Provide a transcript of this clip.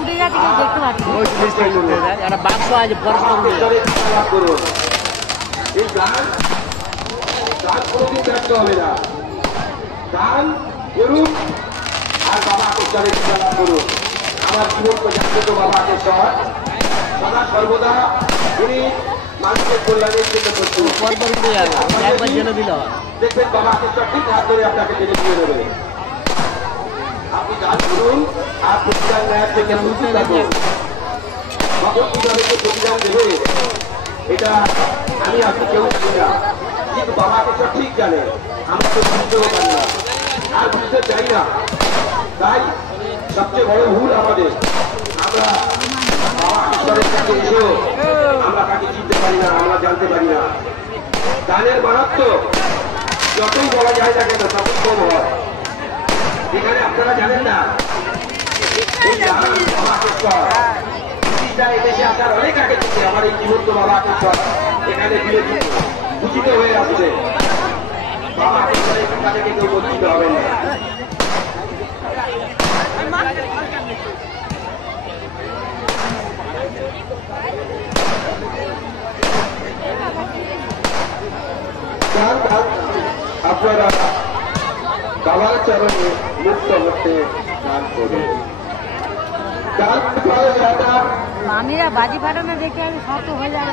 উড়ে যাচ্ছে কেউ দেখতে পাচ্ছি ওই জিনিসটা উঠে যায় একটা বাক্স আছে পরস্পর উড়ে যায় এই গান কোনোদিন ব্যর্থ হবে না। গান করুন আর বাবা আকেশ্বরের খেলা করুন। আমার জীবন জাগ্রত বাবা আকেশ্বর সদা সর্বদা উনি মানুষের কল্যাণের জন্য করছেন। পরপর উঠে যাবে একবার জেনে দিলে হয়। দেখবেন বাবা আকেশ্বর ঠিক হাত ধরে আপনাকে জেনে দিয়ে দেবে। আপনি গান করুন আর প্রতিদান নেওয়ার থেকে মুক্তি থাকুন। কখন কিভাবে প্রতিদান দেবে এটা আমি আপনি কেউ জানি না, কিন্তু বাবা আকেশ্বর ঠিক জানে। আমরা তো বুঝতেও পারি না আর বুঝতে চাই না। তাই সবচেয়ে বড় ভুল আমাদের, আমরা বাবা আকেশ্বরের কাছে এসেও আমরা তাকে চিনতে পারি না, আমরা জানতে পারি না। গানের মারাত্ম যতই বলা যায় না কেন ততই কম হয়। এখানে আপনারা জানেন না এই গান বাবা আকেশ্বর এদেশে আসার অনেক আগে থেকে আমার এই জীবন্ত বাবা আকেশ্বর এখানে উচিত হয়ে আসছে। বাবা আকেশ্বরের কথা থেকে কেউ বঞ্চিত হবেন না। আপনারা বাবার চরণে মুক্ত হতে গান করুন। গান আমিরা বাজি ফাটানো দেখে আমি শক্ত হয়ে যাবে